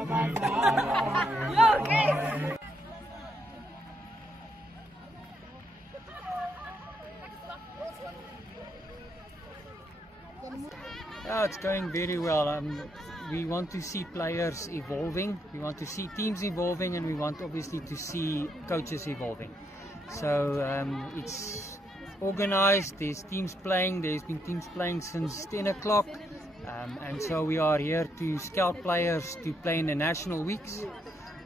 Yeah, it's going very well. We want to see players evolving, we want to see teams evolving, and we want obviously to see coaches evolving. So it's organized, there's teams playing, there's been teams playing since 10 o'clock. And so we are here to scout players to play in the national weeks.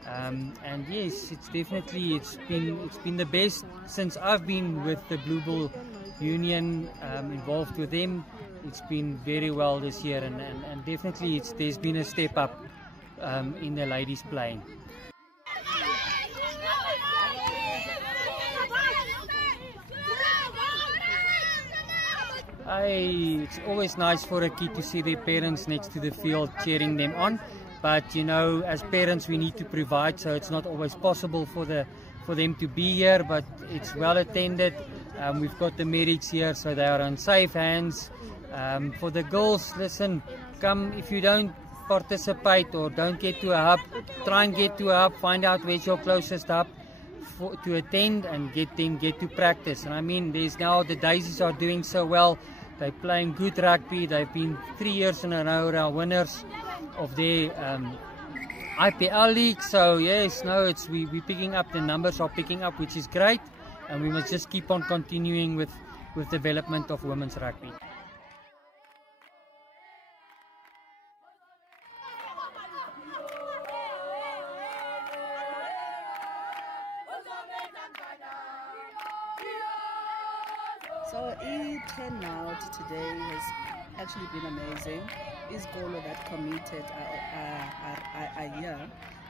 And yes, it's been the best since I've been with the Blue Bull Union, involved with them. It's been very well this year, and definitely there's been a step up in the ladies playing. It's always nice for a kid to see their parents next to the field cheering them on, but you know, as parents we need to provide, so it's not always possible for them to be here, but it's well attended. We've got the medics here, so they are in safe hands. For the girls, listen, come, if you don't participate or don't get to a hub, try and get to a hub, find out where's your closest hub to attend and get to practice. And I mean, there's now the Daisies are doing so well. They're playing good rugby. They've been 3 years in a row winners of their IPL league. So yes, no, we're picking up, the numbers are picking up, which is great, and we must just keep on continuing with development of women's rugby. So turnout today has actually been amazing. Izikolo that committed are here.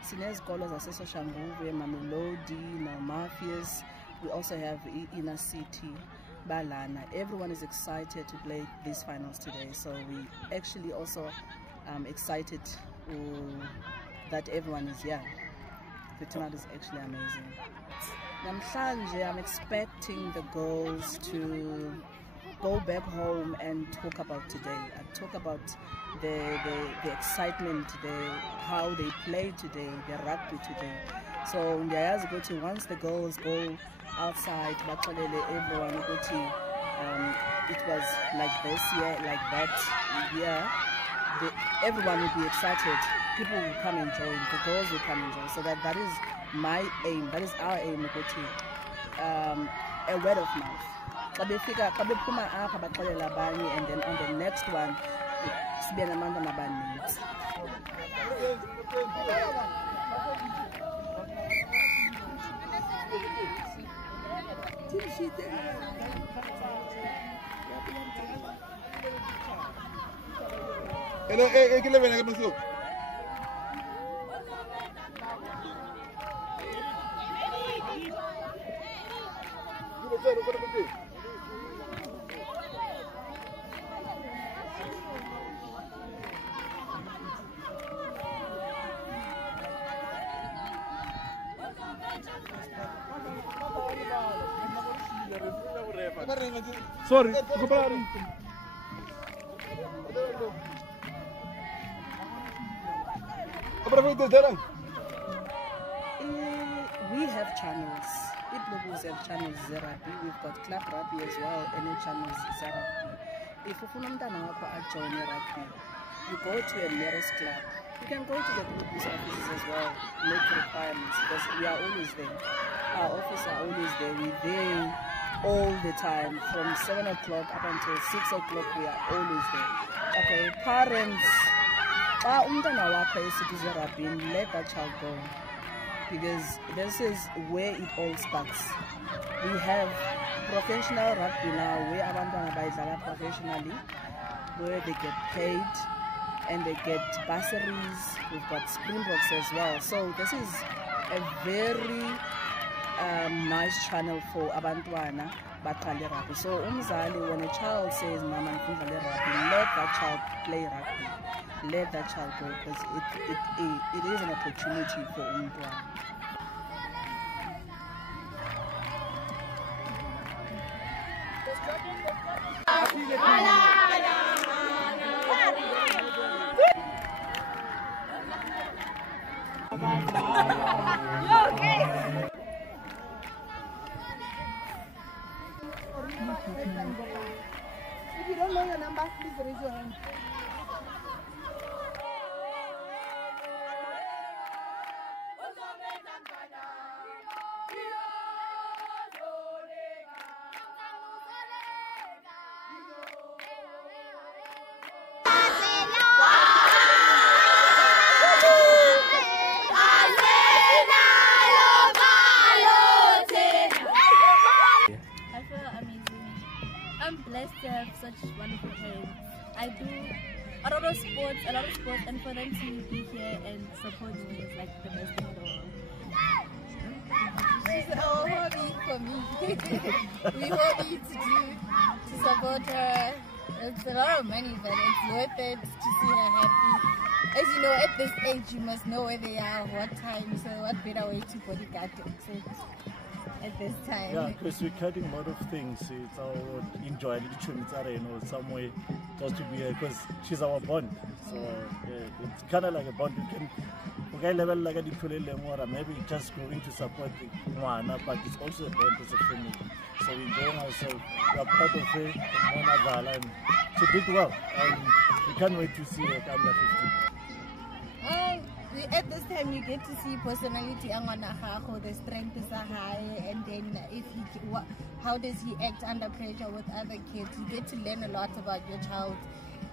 Sinezikolo zaseSoshanguve, Mamelodi, Morpheus. We also have Inner City, Balana. Everyone is excited to play these finals today. So we actually also excited that everyone is here. The turnout is actually amazing. Namhlanje, I'm expecting the girls to go back home and talk about today. And talk about the excitement, how they play today, the rugby today. So once the girls go outside, everyone it was like this year, like that year. Everyone will be excited. People will come and join. The girls will come and join. So that is my aim. That is our aim. A word of mouth. And then on the next one, Hello, ¿qué le ven a qué pasó? Sorry, we have channels. Blue have channels Zerapi. We've got Club Rugby as well, and a channels Zerapi. If you want to join rugby, you go to a nearest club. You can go to the Blue offices as well, make requirements, because we are always there. Our offices are always there. We're there all the time, from 7 o'clock up until 6 o'clock. We are always there. Okay, parents, let that child go, because this is where it all starts. We have professional rugby now, where abantwana bayidlala professionally, where they get paid and they get bursaries. We've got Springboks as well. So this is a very nice channel for abantwana baqale rugby. So umzali, when a child says mama ngifuna rugby, let that child play rugby. Let that child go, because it is an opportunity for umntwana. If you don't know your number, please raise your hand. I feel amazing. I'm blessed to have such wonderful parents. I do a lot of sports, and for them to be here and support me is like the best thing in the world. She's a hobby for me. We all need to do to support her. It's a lot of money, but it's worth it to see her happy. As you know, at this age, you must know where they are, what time. So what better way to bodyguard them at this time? Yeah, because we're cutting a lot of things. It's our enjoy some way just to be here because she's our bond. So yeah, it's kind of like a bond. You can level like a maybe just going to support one, but it's also a bond as a family. So we're enjoying ourselves. We are part of it and she did well. And we can't wait to see her at under 15. At this time, you get to see personality the strength is high, and then how does he act under pressure with other kids. You get to learn a lot about your child.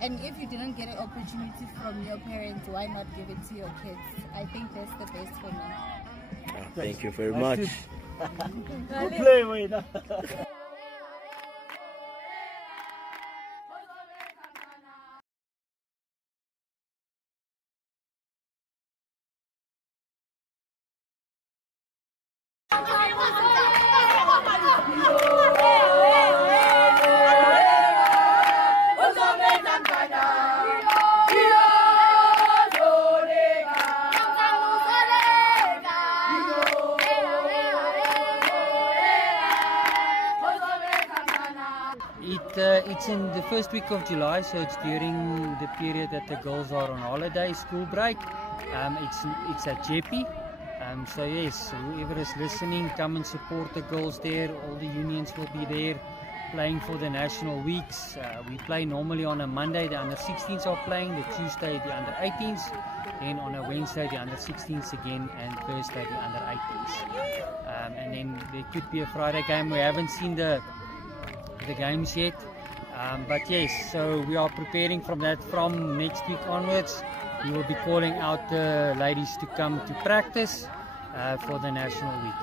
And if you didn't get an opportunity from your parents, why not give it to your kids? I think that's the best for me. Thank you very much. Good play, Wayne. It's in the first week of July, so it's during the period that the girls are on holiday, school break. It's at Jeppy. So yes, whoever is listening, come and support the girls there. All the unions will be there playing for the national weeks. We play normally on a Monday, the under 16s are playing, the Tuesday the under 18s, then on a Wednesday the under 16s again, and Thursday the under 18s. And then there could be a Friday game. We haven't seen the games yet, but yes, so we are preparing from that. From next week onwards, we will be calling out the ladies to come to practice for the national week.